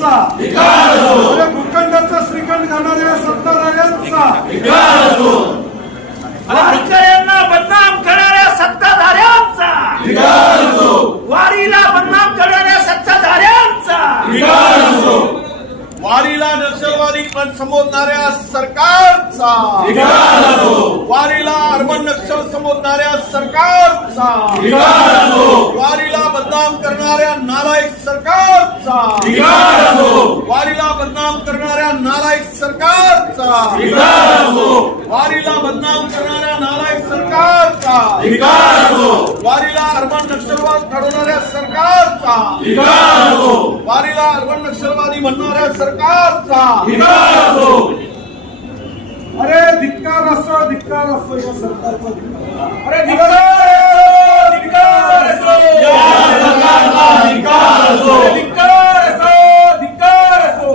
यांचा अरे भूखंडाचा श्रीखंड खाणाऱ्या सत्ताधाऱ्यांचा। वारकऱ्यांना बदनाम करणाऱ्या सत्ताधाऱ्यांचा। वारीला बदनाम करणाऱ्या सत्ताधाऱ्यांचा। वारीला नक्षलवादी पण संबोधणाऱ्या सरकारचा। वारीला अर्बन नक्षल संबोधणाऱ्या सरकारचा। वारीला बदनाम करणाऱ्या नालायक सरकारचा। वारीला बदनाम करणाऱ्या नालायक सरकारचा! वारीला बदनाम करणाऱ्या नालायक सरकारचा! वारीला अर्बन नक्षलवाद घडवणाऱ्या सरकारचा! वारीला अर्बन नक्षलवादी म्हणणाऱ्या सरकारचा! अरे धिक्कार असो धिक्कार असो या सरकारचा अरे धिक्कार असो, धिक्कार असो. अरे धिक्कार असो, धिक्कार असो.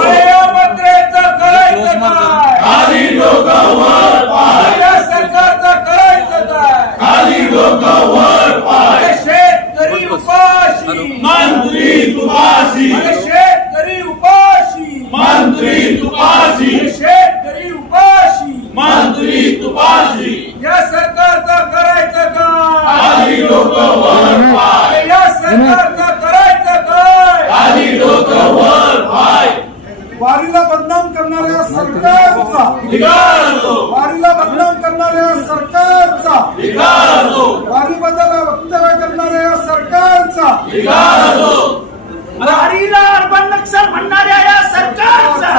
अरे या मंत्र्याचं करायचं काय? या सरकारचं करायचं काय? अरे शेतकरी उपाशी. मंत्री तुपाशी. अरे शेतकरी उपाशी. मंत्री तुपाशी. अरे शेतकरी उपाशी. मंत्री तुपाशी. या सरकारचं करायचं काय आधी लोक वर पाय. अरे या सरकारचं करायचं काय आधी लोक वर पाय. वारीला बदनाम करणाऱ्या सरकारचा. वारीला बदनाम करणाऱ्या सरकारचा धिकार असो वारीबद्दल वक्तव्य करणाऱ्या नक्षल म्हणणाऱ्या या सरकारचा.